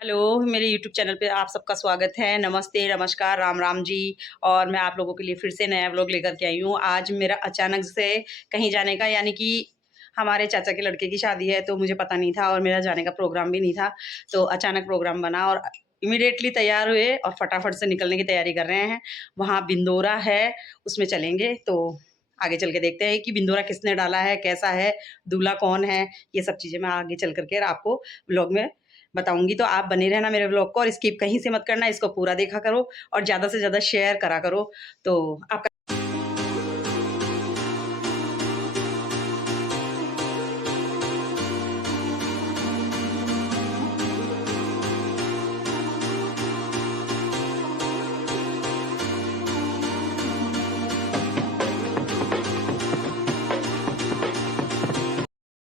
Hello, मेरे YouTube channel पे आप सबका स्वागत है। नमस्ते, नमस्कार, राम राम जी। और मैं आप लोगों के लिए फिर से नया व्लॉग लेकर के आई हूँ। आज मेरा अचानक से कहीं जाने का यानी कि हमारे चाचा के लड़के की शादी है, तो मुझे पता नहीं था और मेरा जाने का प्रोग्राम भी नहीं था। तो अचानक प्रोग्राम बना और इमीडिएटली तैयार हुए और फटाफट से निकलने की तैयारी कर रहे हैं। वहाँ बिंदोरा है, उसमें चलेंगे। तो आगे चल के देखते हैं कि बिंदोरा किसने डाला है, कैसा है, दूल्हा कौन है। ये सब चीज़ें मैं आगे चल कर के आपको व्लॉग में बताऊँगी। तो आप बने रहना मेरे व्लॉग को और स्किप कहीं से मत करना, इसको पूरा देखा करो और ज़्यादा से ज़्यादा शेयर करा करो। तो आपका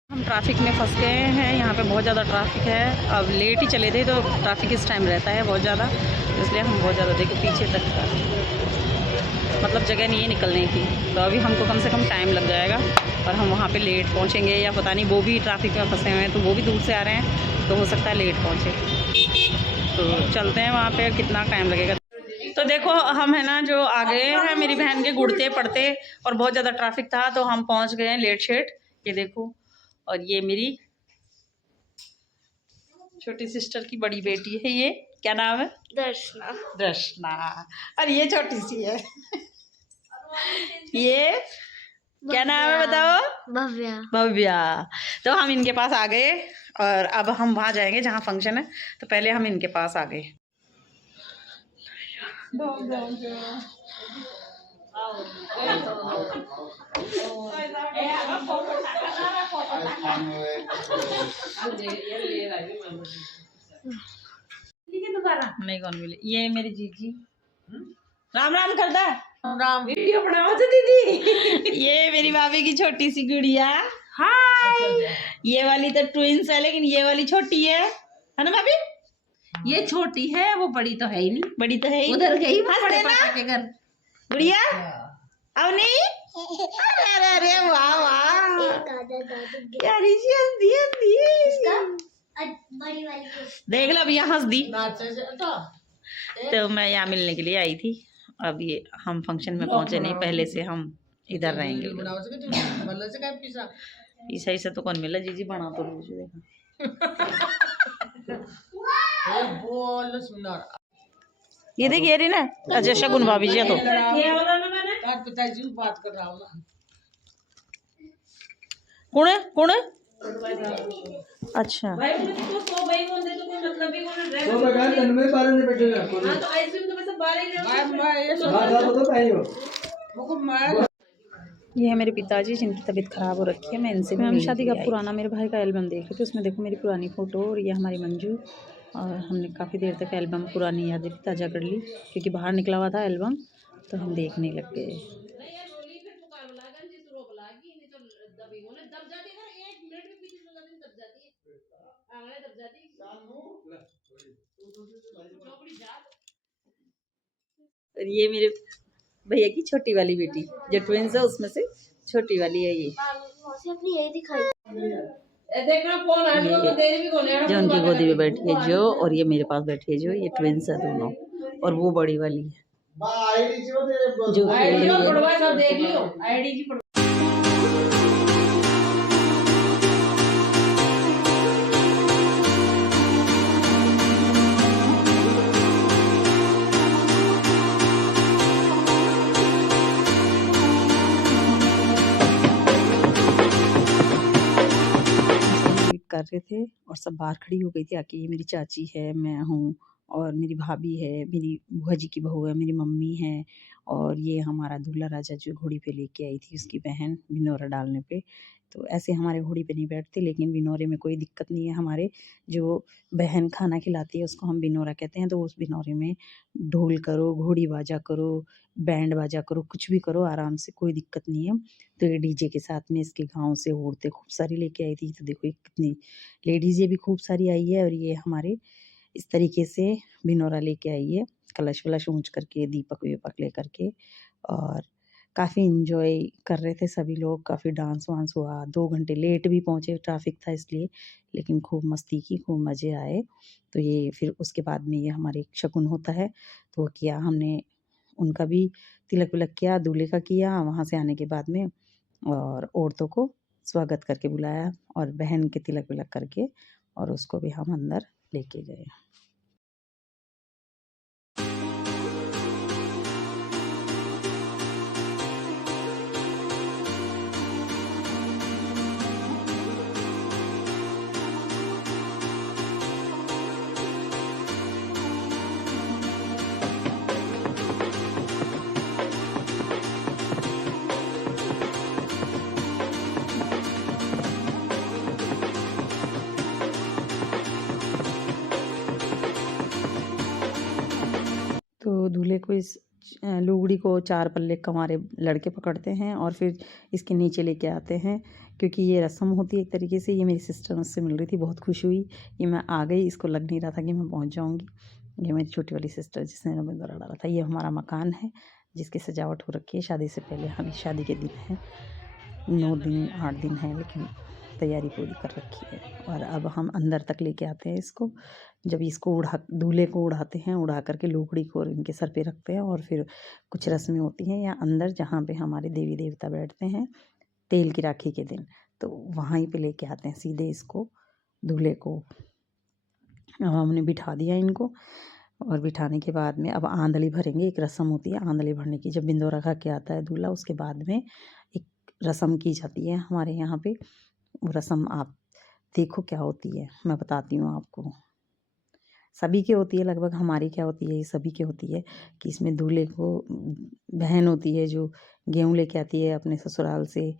हम ट्रैफिक में फँस गए हैं। यहाँ पे बहुत ज़्यादा ट्रैफिक है। अब लेट ही चले थे तो ट्रैफिक इस टाइम रहता है बहुत ज़्यादा, इसलिए हम बहुत ज़्यादा देखो पीछे तक का मतलब जगह नहीं है निकलने की। तो अभी हमको कम से कम टाइम लग जाएगा और हम वहाँ पे लेट पहुँचेंगे या पता नहीं, वो भी ट्रैफिक में फँसे हुए हैं तो वो भी दूर से आ रहे हैं, तो हो सकता है लेट पहुँचे। तो चलते हैं वहाँ पे, कितना टाइम लगेगा। तो देखो हम है ना जो आ गए हैं, मेरी बहन के गुड़ते पड़ते और बहुत ज़्यादा ट्रैफिक था तो हम पहुँच गए हैं लेट शेट। ये देखो, और ये मेरी छोटी सिस्टर की बड़ी बेटी है। ये क्या नाम है? दर्शना। दर्शना। और ये छोटी सी है ये क्या नाम है बताओ? भव्या। भव्या। तो हम इनके पास आ गए और अब हम वहाँ जाएंगे जहाँ फंक्शन है, तो पहले हम इनके पास आ गए। नहीं कौन मिले, ये मेरी जीजी राम राम करता है। राम वीडियो बनाओ तो दीदी ये मेरी भाभी की छोटी सी गुड़िया। हाय। ये वाली तो ट्विंस है लेकिन ये वाली छोटी है ना भाभी? ये छोटी है, वो बड़ी तो है ही नहीं। बड़ी तो है ही उधर गई बड़े पापा के घर गुड़िया। अब नहीं अरे अरे अरे वाह वाह प्यारी सी हंसी हंसी बड़ी वाली देख लो, अब यहाँ हंस दी। तो मैं यहाँ मिलने के लिए आई थी। अब ये हम फंक्शन में पहुंचे नहीं, पहले से हम इधर रहेंगे। ईसा ईसा तो कौन मिला, जीजी बना तो मुझे ये देखिए रही ना। अच्छा शगुन भाभी जी तो बात कर रहा हूँ। कौन है कौन है? अच्छा ये है मेरे पिताजी जिनकी तबीयत खराब हो रखी है। मैं इनसे भी हम शादी का पुराना मेरे भाई का एल्बम देख रहे थे, उसमें देखो मेरी पुरानी फ़ोटो और ये हमारी मंजू। और हमने काफ़ी देर तक एल्बम पुरानी यादें भी ताज़ा कर ली क्योंकि बाहर निकला हुआ था एल्बम, तो हम देखने लग गए। और ये मेरे भैया की छोटी वाली बेटी जो ट्विंस है उसमें से छोटी वाली है ये। अपनी यही दिखाई जो उनकी गोदी में बैठी है जो, और ये मेरे पास बैठी है जो, ये ट्विंस है दोनों। और वो बड़ी वाली है जो खेल रही है। कर रहे थे और सब बाहर खड़ी हो गई थी आके। ये मेरी चाची है, मैं हूँ और मेरी भाभी है, मेरी बुआ जी की बहू है, मेरी मम्मी है और ये हमारा दूल्हा राजा जो घोड़ी पे लेके आई थी उसकी बहन बिनौरा डालने पे। तो ऐसे हमारे घोड़ी पे नहीं बैठते, लेकिन बिनौरे में कोई दिक्कत नहीं है। हमारे जो बहन खाना खिलाती है उसको हम बिनौरा कहते हैं। तो उस बिनौरे में ढोल करो, घोड़ी बाजा करो, बैंड बाजा करो, कुछ भी करो आराम से, कोई दिक्कत नहीं है। तो ये डीजे के साथ में इसके गाँव से औरतें खूब सारी लेके आई थी। तो देखो ये कितनी लेडीज़ ये भी खूब सारी आई है और ये हमारे इस तरीके से बिनौरा लेके आई है, कलश वलश ऊँच करके, दीपक वीपक लेकर के। और काफ़ी एंजॉय कर रहे थे सभी लोग, काफ़ी डांस वांस हुआ। 2 घंटे लेट भी पहुँचे, ट्रैफिक था इसलिए, लेकिन खूब मस्ती की, खूब मज़े आए। तो ये फिर उसके बाद में ये हमारे एक शगुन होता है, तो वो किया हमने, उनका भी तिलक-विलक किया, दूल्हे का किया। वहाँ से आने के बाद में और औरतों को स्वागत करके बुलाया और बहन के तिलक-विलक करके और उसको भी हम अंदर लेके गए। तो दूल्हे को इस लोगड़ी को 4 पल्ले हमारे लड़के पकड़ते हैं और फिर इसके नीचे लेके आते हैं, क्योंकि ये रस्म होती है एक तरीके से। ये मेरी सिस्टर मुझसे मिल रही थी, बहुत खुश हुई। ये मैं आ गई, इसको लग नहीं रहा था कि मैं पहुंच जाऊंगी। ये मेरी छोटी वाली सिस्टर जिसने हमें दौरा डाला था। ये हमारा मकान है जिसकी सजावट हो रखी है शादी से पहले। हम शादी के दिन हैं, 9 दिन 8 दिन है, लेकिन तैयारी पूरी कर रखी है। और अब हम अंदर तक लेके आते हैं इसको। जब इसको दूल्हे को उड़ाते हैं, उड़ा करके लोहड़ी को इनके सर पे रखते हैं और फिर कुछ रस्में होती हैं या अंदर जहाँ पे हमारे देवी देवता बैठते हैं तेल की राखी के दिन, तो वहीं पे लेके आते हैं सीधे इसको, दूल्हे को। अब हमने बिठा दिया इनको और बिठाने के बाद में अब आंधली भरेंगे। एक रस्म होती है आंधली भरने की, जब बिंदौरा खा के आता है दूल्हा, उसके बाद में एक रस्म की जाती है हमारे यहाँ पे। वो रस्म आप देखो क्या होती है, मैं बताती हूँ आपको। सभी की होती है लगभग, हमारी क्या होती है, ये सभी की होती है कि इसमें दूल्हे को बहन होती है जो गेहूँ लेके आती है अपने ससुराल से,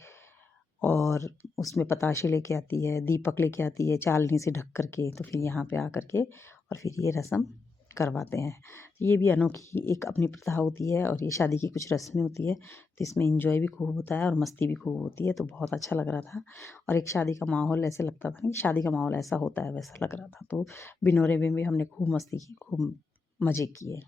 और उसमें पताशे लेके आती है, दीपक लेके आती है चालनी से ढक कर के। तो फिर यहाँ पे आ कर के और फिर ये रस्म करवाते हैं। ये भी अनोखी एक अपनी प्रथा होती है और ये शादी की कुछ रस्में होती है, तो इसमें एंजॉय भी खूब होता है और मस्ती भी खूब होती है। तो बहुत अच्छा लग रहा था और एक शादी का माहौल ऐसे लगता था कि शादी का माहौल ऐसा होता है वैसा लग रहा था। तो बिनोरे में भी हमने खूब मस्ती की, खूब मज़े किए।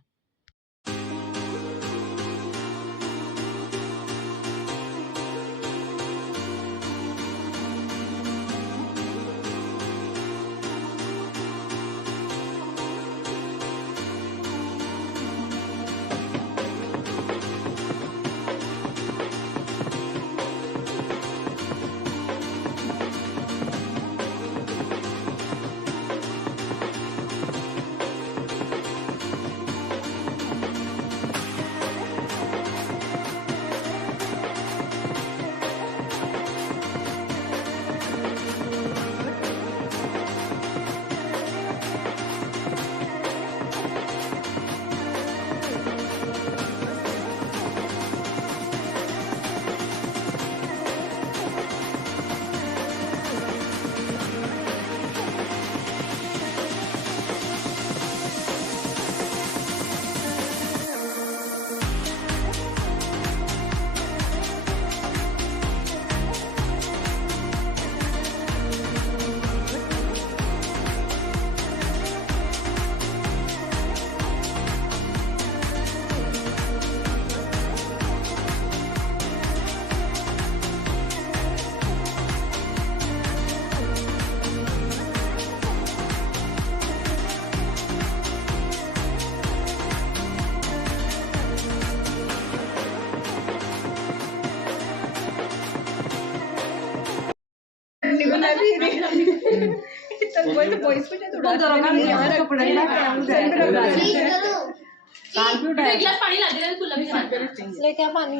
लेके आ पानी।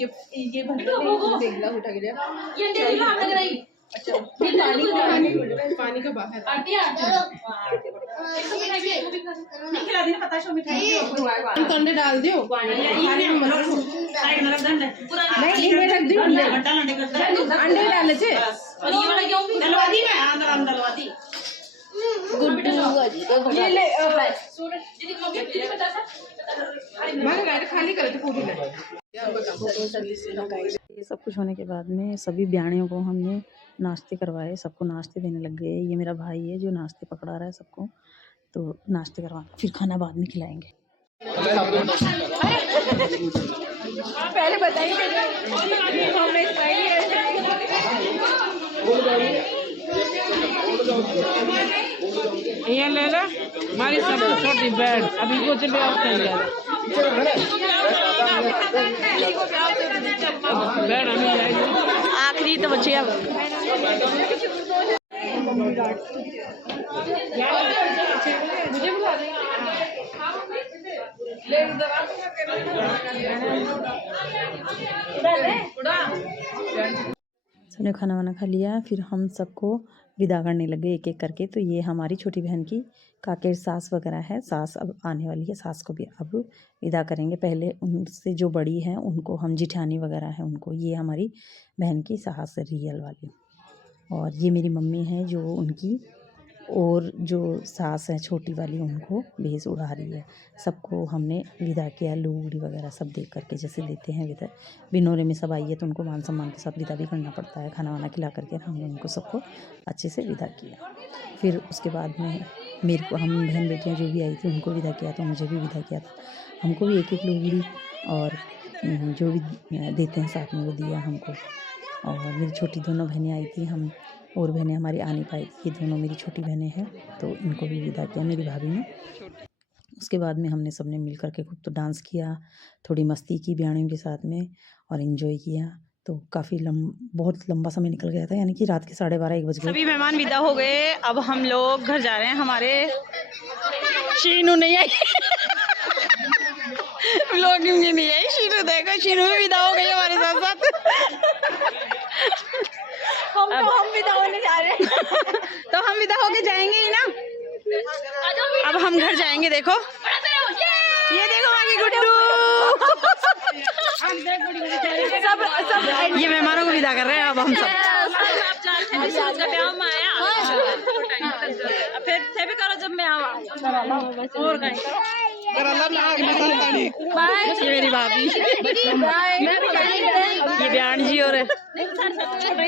ये देखला उठा गया अच्छा पानी का बाहर कंडे डाल दियो नहीं इनमें रख दियो अंडे डाले थे ये ले खाली करे थे पूरी ये सब कुछ होने के बाद में सभी ब्याणियों को हमने नाश्ते करवाए, सबको नाश्ते देने लग गए। ये मेरा भाई है जो नाश्ते पकड़ा रहा है सबको, तो नाश्ते करवा फिर खाना बाद में खिलाएंगे। पहले बताइए ये ले ले हमारी सब छोटी बहन अभी को चले बहन हमें जाएगी आखिरी तो बच्चे अब मुझे बुला सबने खाना वाना खा लिया। फिर हम सबको विदा करने लगे एक एक करके। तो ये हमारी छोटी बहन की काके सास वगैरह है, सास अब आने वाली है, सास को भी अब विदा करेंगे। पहले उनसे जो बड़ी हैं उनको, हम जिठानी वगैरह हैं उनको, ये हमारी बहन की सास है रियल वाली। और ये मेरी मम्मी है जो उनकी, और जो सास है छोटी वाली उनको भेज उड़ा रही है। सबको हमने विदा किया, लूड़ी वगैरह सब देख करके, जैसे देते हैं विदा। बिनोरे में सब आई है तो उनको मान सम्मान के साथ विदा भी करना पड़ता है। खाना वाना खिला करके हमने उनको सबको अच्छे से विदा किया। फिर उसके बाद में मेरे को, हम बहन बेटियाँ जो भी आई थी उनको विदा किया, तो मुझे भी विदा किया था। हमको भी एक एक लूड़ी और जो भी देते हैं साथ में वो दिया हमको। और मेरी छोटी दोनों बहनें आई थी, हम और बहनें हमारी आ नहीं पाई थी, ये दोनों मेरी छोटी बहनें हैं, तो इनको भी विदा किया मेरी भाभी ने। उसके बाद में हमने सबने मिल कर के खूब तो डांस किया, थोड़ी मस्ती की बयानियों के साथ में और एंजॉय किया। तो काफ़ी बहुत लंबा समय निकल गया था, यानी कि रात के 12:30-1 बज गए। सभी मेहमान विदा हो गए। अब हम लोग घर जा रहे हैं। हमारे शीनू नहीं आई व्लॉगिंग में नहीं आई। शीनू देखो, शीनू भी विदा हो गई हमारे साथ साथ। हम विदा होने जा रहे हैं तो हम विदा होके जाएंगे ही ना। अब हम घर जाएंगे। देखो ये देखो आगे गुड्डू सब ये मेहमानों को विदा कर रहे हैं। अब हम सब फिर थे भी करो जब मैं आवा और ये मेरी भाभी, ये बयान जी और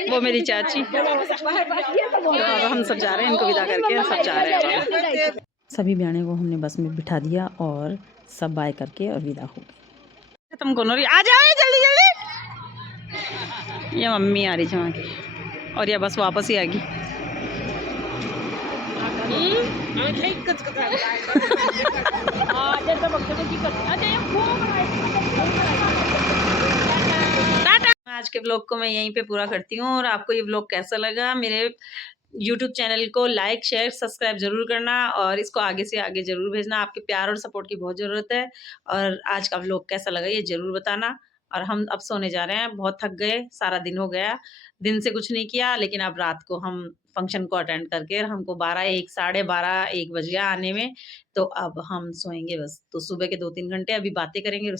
वो मेरी चाची। तो अब हम सब जा रहे हैं, इनको विदा करके हम सब जा रहे हैं। सभी बयाने को हमने बस में बिठा दिया और सब बाय करके और विदा हो गए। तुम कौन हो रही? आ जाओ जल्दी जल्दी। ये मम्मी आ रही है वहाँ की, और ये बस वापस ही आ गई। आज के ब्लॉग को मैं यहीं पे पूरा करती हूँ। और आपको ये ब्लॉग कैसा लगा? मेरे YouTube चैनल को लाइक शेयर सब्सक्राइब जरूर करना, और इसको आगे से आगे जरूर भेजना। आपके प्यार और सपोर्ट की बहुत ज़रूरत है। और आज का ब्लॉग कैसा लगा ये ज़रूर बताना। और हम अब सोने जा रहे हैं, बहुत थक गए, सारा दिन हो गया, दिन से कुछ नहीं किया। लेकिन अब रात को हम फंक्शन को अटेंड करके हमको 12-1 12:30-1 बज गया आने में। तो अब हम सोएंगे बस। तो सुबह के 2-3 घंटे अभी बातें करेंगे,